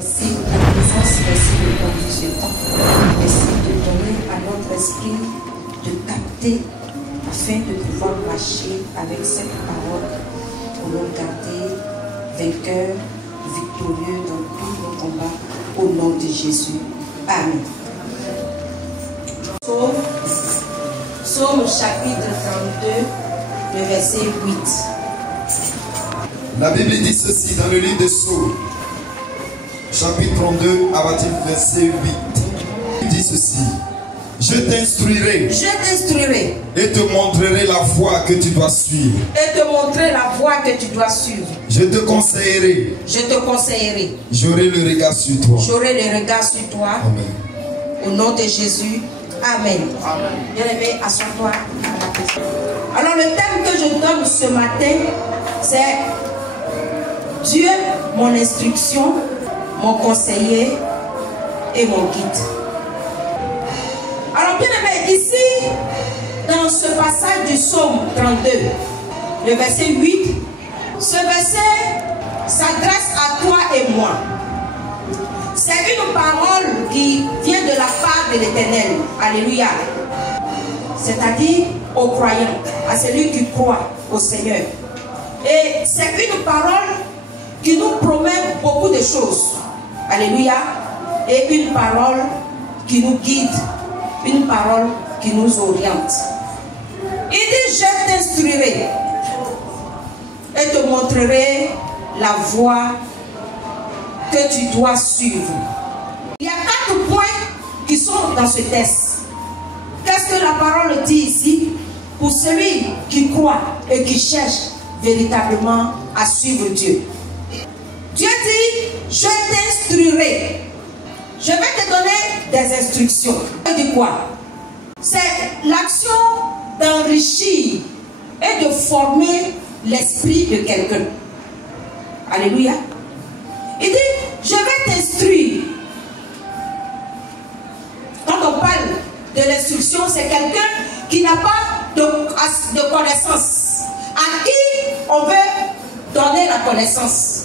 Merci de ta présence, merci de conduire ce temps. Merci de donner à notre esprit de capter afin de pouvoir marcher avec cette parole pour nous garder vainqueurs, victorieux dans tous nos combats au nom de Jésus. Amen. Psaume chapitre 32, le verset 8. La Bible dit ceci dans le livre de Psaume, chapitre 32, à partir du verset 8. Il dit ceci: je t'instruirai et te montrerai la voie que tu dois suivre. Je te conseillerai. J'aurai le regard sur toi. Amen. Au nom de Jésus. Amen. Bien-aimé, assois-toi. Alors le thème que je donne ce matin, c'est Dieu, mon instruction, mon conseiller et mon guide. Alors bien-aimé, ici, dans ce passage du psaume 32, le verset 8, ce verset s'adresse à toi et moi. C'est une parole qui vient de la part de l'Éternel. Alléluia. C'est-à-dire aux croyants, à celui qui croit au Seigneur. Et c'est une parole qui nous promet beaucoup de choses. Alléluia. Et une parole qui nous guide. Une parole qui nous oriente. Il dit: je t'instruirai et te montrerai la voie que tu dois suivre. Il y a 4 points qui sont dans ce texte. Qu'est-ce que la parole dit ici? Pour celui qui croit et qui cherche véritablement à suivre Dieu. Dieu dit: je t'instruirai. Je vais te donner des instructions. Ça veut dire quoi? C'est l'action d'enrichir et de former l'esprit de quelqu'un. Alléluia. Il dit: je vais t'instruire. Quand on parle de l'instruction, c'est quelqu'un qui n'a pas de connaissance, à qui on veut donner la connaissance.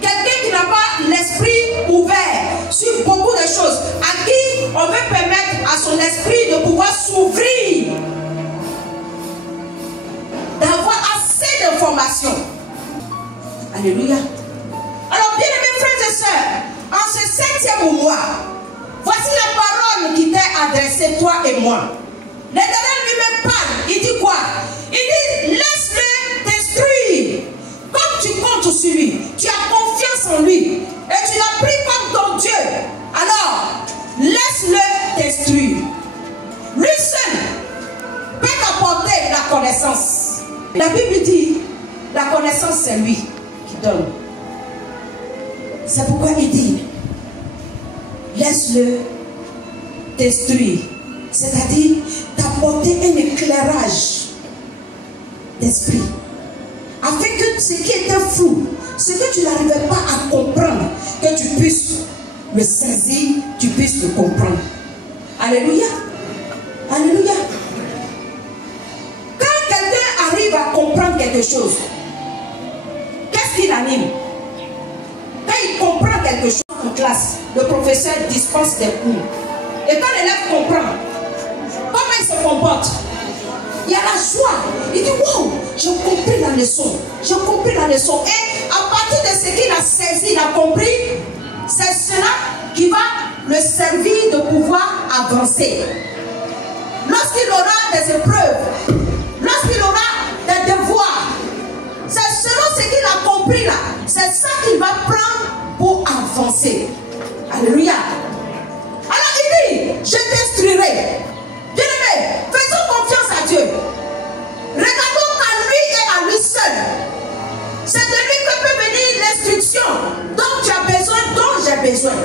Quelqu'un qui n'a pas l'esprit ouvert sur beaucoup de choses, à qui on veut permettre à son esprit de pouvoir s'ouvrir, d'avoir assez d'informations. Alléluia. Alors, bien-aimés frères et sœurs, en ce 7e mois, voici la parole qui t'est adressée, toi et moi. L'Éternel lui-même parle. Il dit quoi? Il dit: laisse-le t'instruire. Comme tu comptes sur lui, tu as confiance en lui et tu l'as pris comme ton Dieu. Alors, laisse-le t'instruire. Lui seul peut t'apporter la connaissance. La Bible dit: la connaissance, c'est lui qui donne. C'est pourquoi il dit: laisse-le t'instruire. C'est-à-dire t'apporter un éclairage d'esprit. Afin que ce qui était flou, ce que tu n'arrivais pas à comprendre, que tu puisses le saisir, tu puisses le comprendre. Alléluia. Alléluia. Quand quelqu'un arrive à comprendre quelque chose, qu'est-ce qui l'anime? Quand il comprend quelque chose en classe, le professeur dispense des cours. Et quand l'élève comprend, comment il se comporte? Il y a la joie. Il dit: wow, j'ai compris la leçon. J'ai compris la leçon. Et à partir de ce qu'il a saisi, il a compris, c'est cela qui va le servir de pouvoir avancer. Lorsqu'il aura des épreuves, lorsqu'il aura des devoirs, c'est selon ce qu'il a compris là. C'est ça qu'il va prendre pour avancer. Alléluia. Alors il dit: je t'instruirai. Bien-aimé, faisons confiance à Dieu. Regardons à lui et à lui seul. C'est de lui que peut venir l'instruction dont tu as besoin, dont j'ai besoin.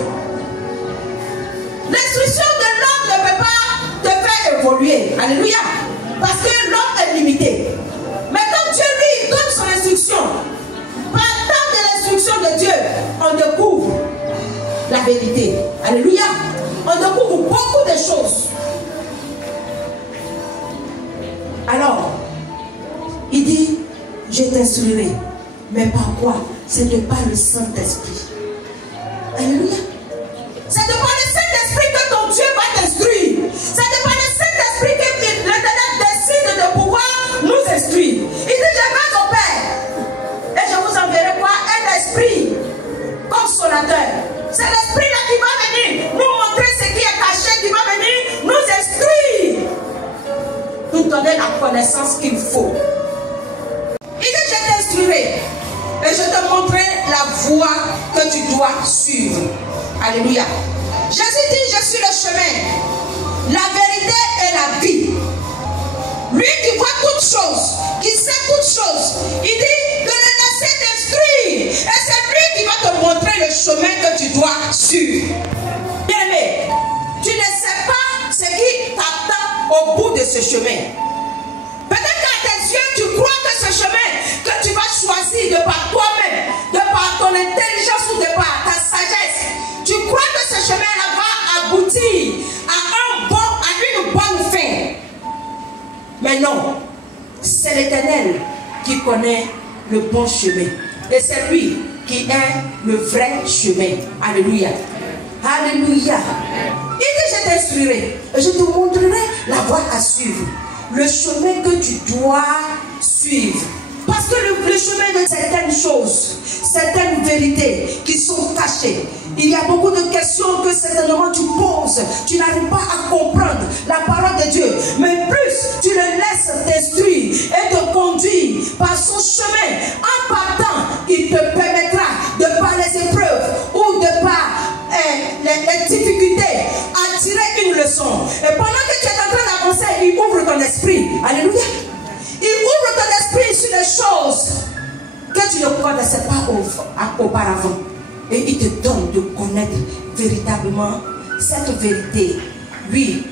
L'instruction de l'homme ne peut pas te faire évoluer. Alléluia. Parce que l'homme est limité. Mais quand Dieu lui donne son instruction, partant de l'instruction de Dieu, on découvre la vérité. Alléluia. On découvre beaucoup de choses. Alors, il dit: je t'instruirai. Mais par quoi? C'est de par le Saint-Esprit. Alléluia. C'est de par le Saint-Esprit que ton Dieu va t'instruire. C'est de par le Saint-Esprit que l'Éternel décide de pouvoir nous instruire. Il dit, je vais au Père et je vous enverrai quoi? Un esprit consolateur. C'est l'esprit là qui va venir nous montrer ce qui est caché, qui va venir nous instruire, nous donner la connaissance qu'il faut. Il dit, je t'instruirai et je te montrerai la voie que tu dois suivre. Alléluia. Jésus dit, je suis le chemin, la vérité et la vie. Lui qui voit toutes choses, qui sait toutes choses, il dit de le laisser t'instruire. Et c'est lui qui va te montrer le chemin que tu dois suivre. Bien-aimé, tu ne sais pas ce qui t'attend au bout de ce chemin. Peut-être qu'à tes yeux, tu crois que ce chemin que tu vas choisir de par toi-même, de par ton intelligence ou de par ta sagesse, tu crois que ce chemin-là va aboutir à une bonne fin. Mais non, c'est l'Éternel qui connaît le bon chemin. Et c'est lui qui est le vrai chemin. Alléluia. Alléluia. Il dit, je t'instruirai et je te montrerai la voie à suivre. Le chemin que tu dois suivre. Parce que le chemin de certaines choses, certaines vérités qui sont cachées. Il y a beaucoup de questions que certainement tu poses. Tu n'arrives pas à comprendre la parole de Dieu. Mais plus tu le laisses t'instruire et te conduire par son chemin, en partant, il te permettra, de par les épreuves ou de par les difficultés, à tirer une leçon. Et pendant que tu es en train d'avancer, il ouvre ton esprit. Alléluia. Il ouvre ton esprit sur des choses que tu ne connaissais pas auparavant. Et il te donne de connaître véritablement cette vérité, oui,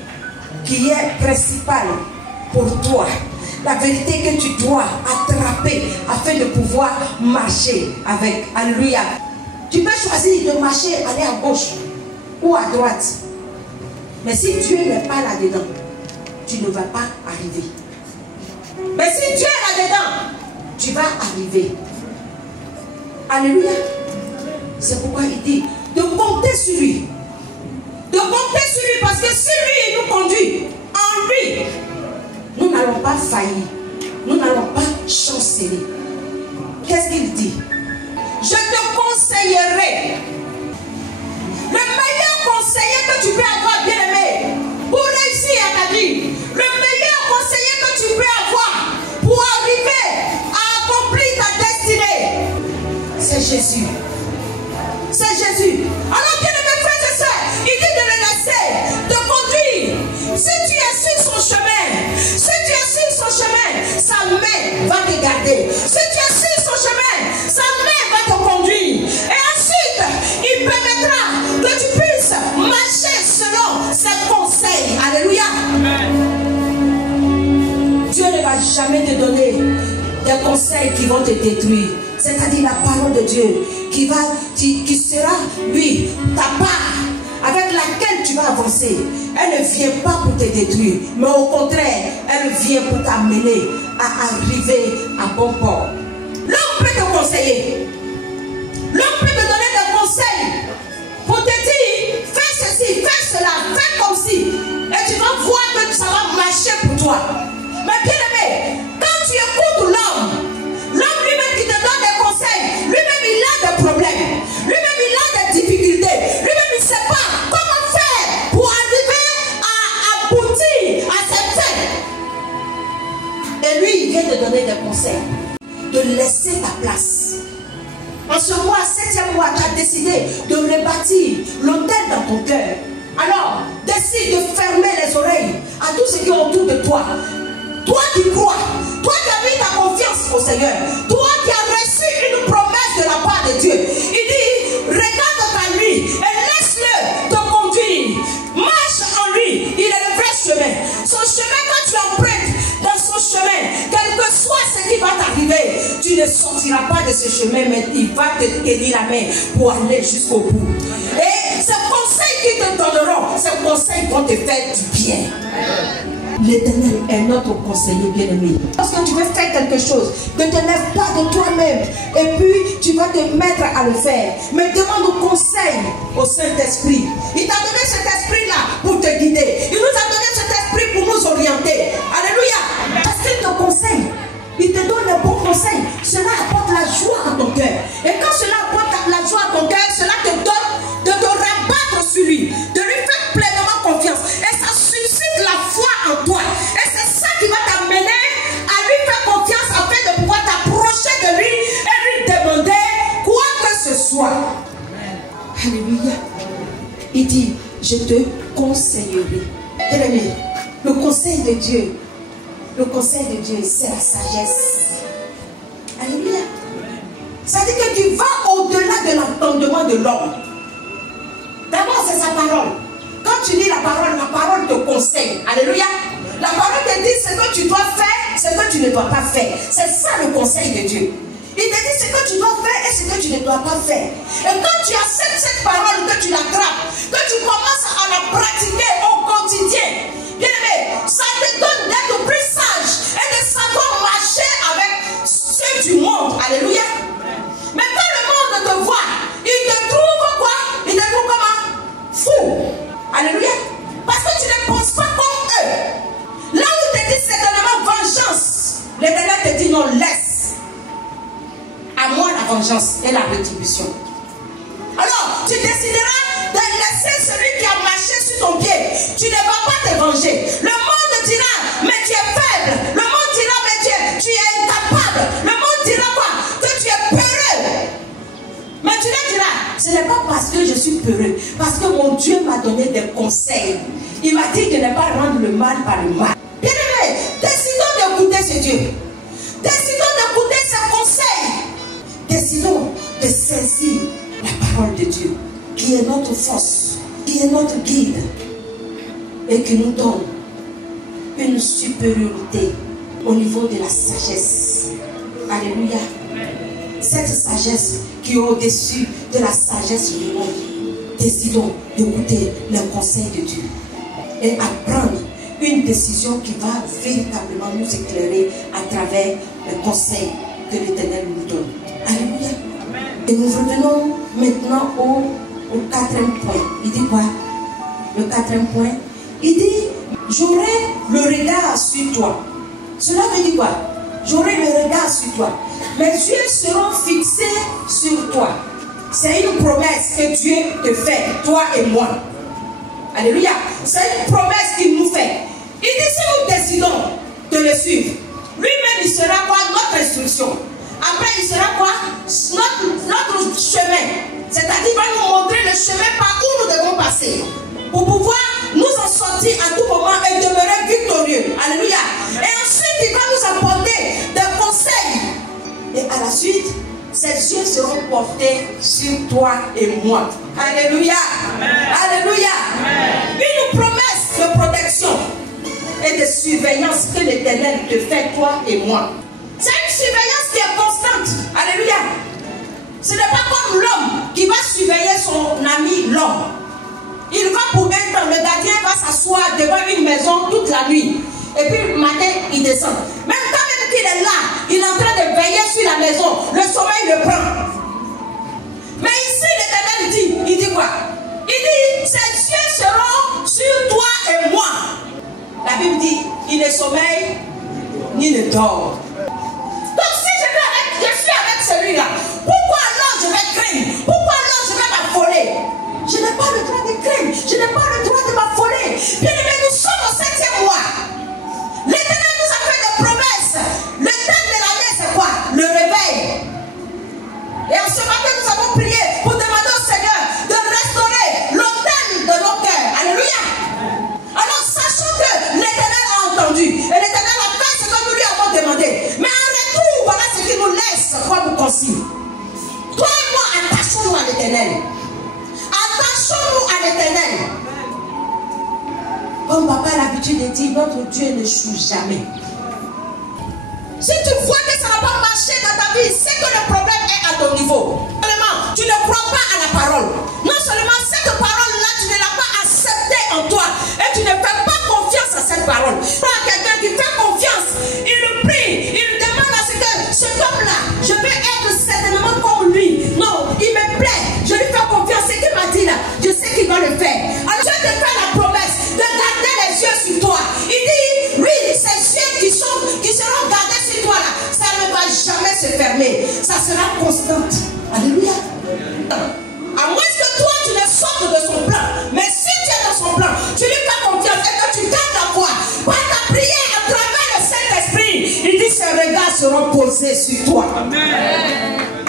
qui est principale pour toi. La vérité que tu dois attraper afin de pouvoir marcher avec. Alléluia. Tu peux choisir de marcher, aller à gauche ou à droite. Mais si Dieu n'est pas là-dedans, tu ne vas pas arriver. Mais si Dieu est là-dedans, tu vas arriver. Alléluia. C'est pourquoi il dit de compter sur lui. De compter sur lui, parce que si lui nous conduit, en lui, nous n'allons pas faillir. Nous n'allons pas chanceler. Qu'est-ce qu'il dit? Je te conseillerai. Le meilleur conseiller que tu peux avoir, bien-aimé, pour réussir à ta vie. Le meilleur conseiller que tu peux avoir pour arriver à accomplir ta destinée, c'est Jésus. C'est Jésus. Alors bien aimé frères et sœurs, il dit de le laisser, de conduire. Si tu es sur son chemin, sa main va te garder. Si tu es sur son chemin, sa main va te conduire. Et ensuite, il permettra que tu puisses marcher selon ses conseils. Alléluia. Amen. Dieu ne va jamais te donner des conseils qui vont te détruire. C'est-à-dire la parole de Dieu qui sera, lui, ta part avec laquelle tu vas avancer. Elle ne vient pas pour te détruire, mais au contraire, elle vient pour t'amener à arriver à bon port. L'homme peut te conseiller. L'homme peut te donner des conseils pour te dire, fais ceci, fais cela, fais comme ci. Et tu vas voir que ça va marcher pour toi. Mais bien aimé, quand tu écoutes l'homme lui-même qui te donne des conseils, lui-même il a des problèmes, lui-même il a des difficultés, lui-même il ne sait pas comment faire pour arriver à aboutir à ses fins. Et lui il vient te donner des conseils, de laisser ta place. En ce mois, 7e mois, tu as décidé de rebâtir l'autel dans ton cœur. Alors, décide de fermer les oreilles à tout ce qui est autour de toi. Toi qui crois, toi qui as mis ta confiance au Seigneur, toi qui as reçu une promesse de la part de Dieu, il dit, regarde à lui et laisse-le te conduire. Marche en lui, il est le vrai chemin. Son chemin, quand tu empruntes dans son chemin, quel que soit ce qui va t'arriver, tu ne sortiras pas de ce chemin, mais il va te tenir la main pour aller jusqu'au bout. Et ces conseils qu'ils te donneront, ces conseils vont te faire du bien. L'Éternel est notre conseiller bien-aimé. Lorsque tu veux faire quelque chose, ne te lève pas de toi-même et puis tu vas te mettre à le faire. Mais demande conseil au Saint-Esprit. Il t'a donné cet esprit-là pour te guider. Il nous a donné cet esprit pour nous orienter. Alléluia. Parce qu'il te conseille. Il te donne les bons conseils. Cela apporte la joie à ton cœur. Et quand cela apporte la joie à ton cœur, cela te donne de te rabattre sur lui, de lui faire pleinement confiance. Et ça suscite la foi en toi. Et c'est ça qui va t'amener à lui faire confiance afin de pouvoir t'approcher de lui et lui demander quoi que ce soit. Alléluia. Il dit, je te conseillerai. Bien-aimé, le conseil de Dieu, c'est la sagesse. Alléluia. Ça dit que tu vas au-delà de l'entendement de l'homme. D'abord, c'est sa parole. Quand tu lis la parole te conseille. Alléluia. La parole te dit ce que tu dois faire, ce que tu ne dois pas faire. C'est ça le conseil de Dieu. Il te dit ce que tu dois faire et ce que tu ne dois pas faire. Et quand tu acceptes cette parole, que tu l'attrapes, que tu commences à la pratiquer au quotidien, bien aimé, ça te donne d'être plus sage et de savoir marcher avec ceux du monde. Alléluia. Mais quand le monde te voit, il te trouve quoi? Il te trouve comment? Fou. Alléluia. Parce que tu ne penses pas comme eux. Là où tu te dis certainement vengeance, l'Éternel te dit non, laisse. À moi la vengeance et la rétribution. Alors, tu décideras de laisser celui qui a marché sur ton pied. Tu ne vas pas te venger. Le monde dira, mais tu es faible. Le monde dira, mais tu es incapable. Le monde dira quoi? Que tu es peureux. Mais tu leur diras, ce n'est pas parce que je suis peureux, parce que mon Dieu m'a donné des conseils. Il m'a dit de ne pas rendre le mal par le mal. Bien aimé, décidons d'écouter ce Dieu. Décidons d'écouter ses conseils. Décidons de saisir la parole de Dieu, qui est notre force, qui est notre guide, et qui nous donne une supériorité au niveau de la sagesse. Alléluia. Cette sagesse qui est au-dessus de la sagesse du monde. Décidons d'écouter le conseil de Dieu et à prendre une décision qui va véritablement nous éclairer à travers le conseil que l'Éternel nous donne. Alléluia. Et nous revenons maintenant au quatrième point. Il dit quoi? Le quatrième point. Il dit, j'aurai le regard sur toi. Cela veut dire quoi? J'aurai le regard sur toi. Mes yeux seront fixés sur toi. C'est une promesse que Dieu te fait, toi et moi. Alléluia. C'est une promesse qu'il nous fait. Il dit, si nous décidons de le suivre, lui-même il sera quoi? Notre instruction. Après, il sera quoi? Notre chemin. C'est-à-dire, il va nous montrer le chemin par où nous devons passer. Pour pouvoir nous en sortir à tout moment et demeurer victorieux. Alléluia. Et ensuite, il va nous apporter des conseils. Et à la suite, ses yeux seront portés sur toi et moi. Alléluia. Amen. Alléluia. Amen. Une promesse de protection et de surveillance que l'Éternel te fait, toi et moi. C'est une surveillance qui est constante. Alléluia. Ce n'est pas comme l'homme qui va surveiller son ami l'homme. Il va pour un temps, le gardien va s'asseoir devant une maison toute la nuit. Et puis le matin, il descend. Même quand même qu'il est là, il est en train de veiller sur la maison. Le sommeil le prend. Mais ici, l'Éternel dit, il dit quoi? Il dit, ses yeux seront sur toi et moi. La Bible dit, il ne sommeille ni ne dort. Donc si je suis avec celui-là, pourquoi alors je vais craindre? Pourquoi alors je vais m'affoler? Je n'ai pas le droit de craindre. Je n'ai pas le droit de m'affoler. Bien aimé, nous sommes au 7e mois. L'Éternel nous a fait des promesses. Le thème de l'année, c'est quoi? Le réveil. Et en ce matin, nous avons prié pour demander au Seigneur de restaurer l'autel de nos cœurs. Alléluia. Alors, sachant que l'Éternel a entendu et l'Éternel a fait ce que nous lui avons demandé. Mais en retour, voilà ce qu'il nous laisse comme consigne. Toi et moi, attachons-nous à l'Éternel. Attachons-nous à l'Éternel. Comme papa a l'habitude de dire, notre Dieu ne joue jamais. Si tu vois que ça n'a pas marché dans ta vie, c'est que le problème est à ton niveau. Seulement, tu ne crois pas à la parole. Non seulement cette parole-là, tu ne l'as pas acceptée en toi. Et tu ne fais pas confiance à cette parole. Pas quelqu'un qui fait confiance. Il le prie, il demande à ce que cet homme-là, je vais être certainement comme lui. Non, il me plaît, je lui fais confiance. C'est ce qu'il m'a dit là. sera constante. Alléluia. À moins que toi tu ne sortes de son plan. Mais si tu es dans son plan, tu lui fais confiance et que tu gardes la foi. Par ta prière à travers le Saint-Esprit, il dit ses regards seront posés sur toi. Amen.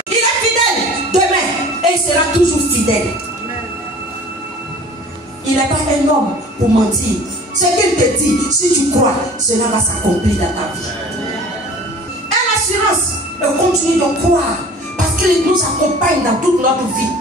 Il est fidèle demain et il sera toujours fidèle. Il n'est pas un homme pour mentir. Ce qu'il te dit, si tu crois, cela va s'accomplir dans ta vie. Et l'assurance, continue de croire parce qu'il nous accompagne dans toute notre vie.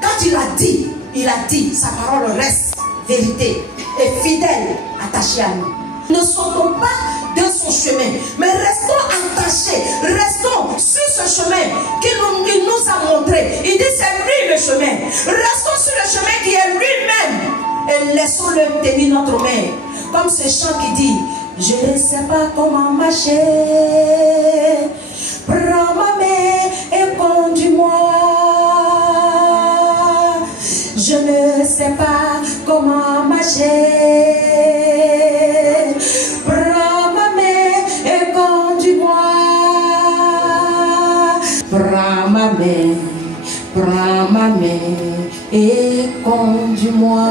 Quand il a dit, sa parole reste vérité et fidèle, attachée à nous. Ne sautons pas dans son chemin, mais restons attachés, restons sur ce chemin qu'il nous a montré. Il dit c'est lui le chemin. Restons sur le chemin qui est lui-même et laissons-le tenir notre main. Comme ce chant qui dit, je ne sais pas comment marcher, prends ma main et conduis-moi. Je ne sais pas comment marcher, prends ma main et conduis-moi. Prends ma main et conduis-moi.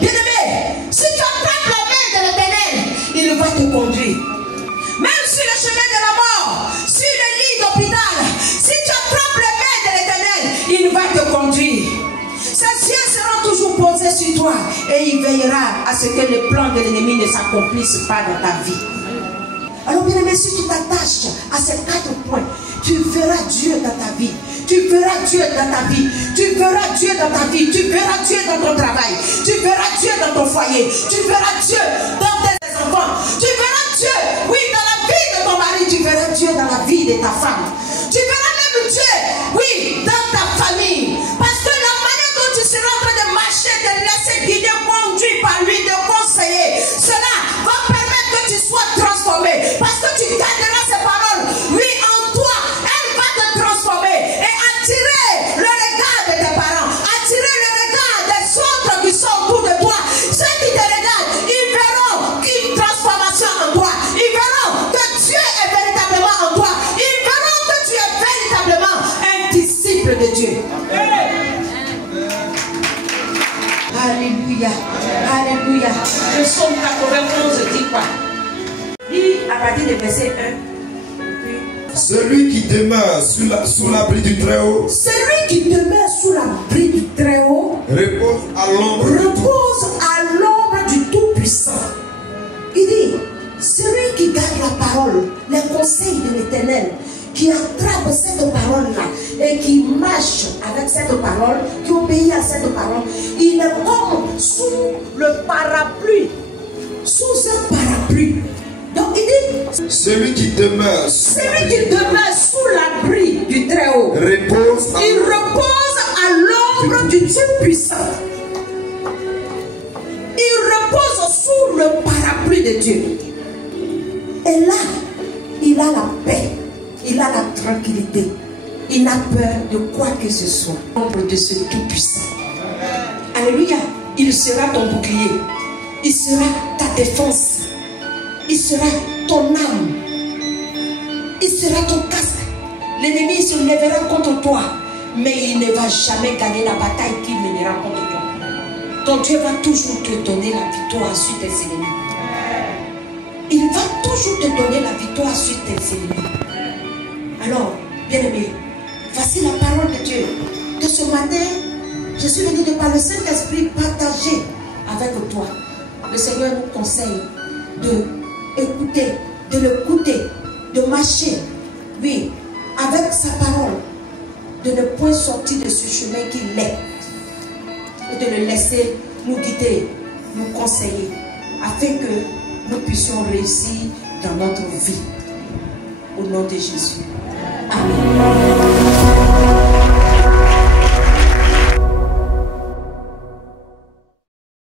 Bien-aimé, si tu attrapes la main de l'Éternel, il va te conduire. Même sur le chemin de la mort, sur le lit d'hôpital, si tu attrapes la main de l'Éternel, il va te conduire. Ses yeux seront toujours posés sur toi et il veillera à ce que les plans de l'ennemi ne s'accomplissent pas dans ta vie. Alors bien-aimé, si tu t'attaches à ces 4 points, tu verras Dieu dans ta vie. Tu verras Dieu dans ta vie. Tu verras Dieu dans ta vie. Tu verras Dieu dans ton travail. Tu verras Dieu dans ton foyer. Tu verras Dieu dans tes enfants. Tu verras Dieu, oui, dans la vie de ton mari. Tu verras Dieu dans la vie de ta femme. Tu verras même Dieu, oui, dans ta famille. Parce que la manière dont tu seras en train de marcher, de laisser guider, conduire par lui, de conseiller, cela va permettre que tu sois transformé. Parce que tu garderas ses paroles. Oui, en toi, elle va te transformer et attirer le regard de tes parents, attirer le regard des autres qui sont autour de toi. Ceux qui te regardent, ils verront une transformation en toi. Ils verront que Dieu est véritablement en toi. Ils verront que tu es véritablement un disciple de Dieu. Alléluia. Alléluia. Le psaume 91 dit quoi? Lis à partir du verset 1. Celui qui demeure sous l'abri du Très-Haut. Celui qui demeure sous l'abri du Très-Haut repose à l'ombre du Tout-Puissant. Il dit, celui qui garde la parole, les conseils de l'Éternel, qui attrape cette parole-là et qui marche avec cette parole, qui obéit à cette parole, il est comme sous le parapluie. Sous un parapluie. Donc il dit, celui qui demeure sous l'abri du Très-Haut, il repose à l'ombre du Tout-Puissant. Il repose sous le parapluie de Dieu. Et là, il a la paix, il a la tranquillité. Il n'a peur de quoi que ce soit. L'ombre de ce Tout-Puissant. Alléluia. Il sera ton bouclier. Il sera ta défense. Il sera ton âme. Il sera ton casque. L'ennemi se lèvera contre toi, mais il ne va jamais gagner la bataille qu'il mènera contre toi. Ton Dieu va toujours te donner la victoire sur tes ennemis. Il va toujours te donner la victoire sur tes ennemis. Alors, bien-aimé, voici la parole de Dieu. Que ce matin, je suis venu de par le Saint-Esprit partager avec toi. Le Seigneur nous conseille de écouter, de l'écouter, de marcher, oui, avec sa parole, de ne point sortir de ce chemin qu'il est et de le laisser nous guider, nous conseiller, afin que nous puissions réussir dans notre vie. Au nom de Jésus. Amen.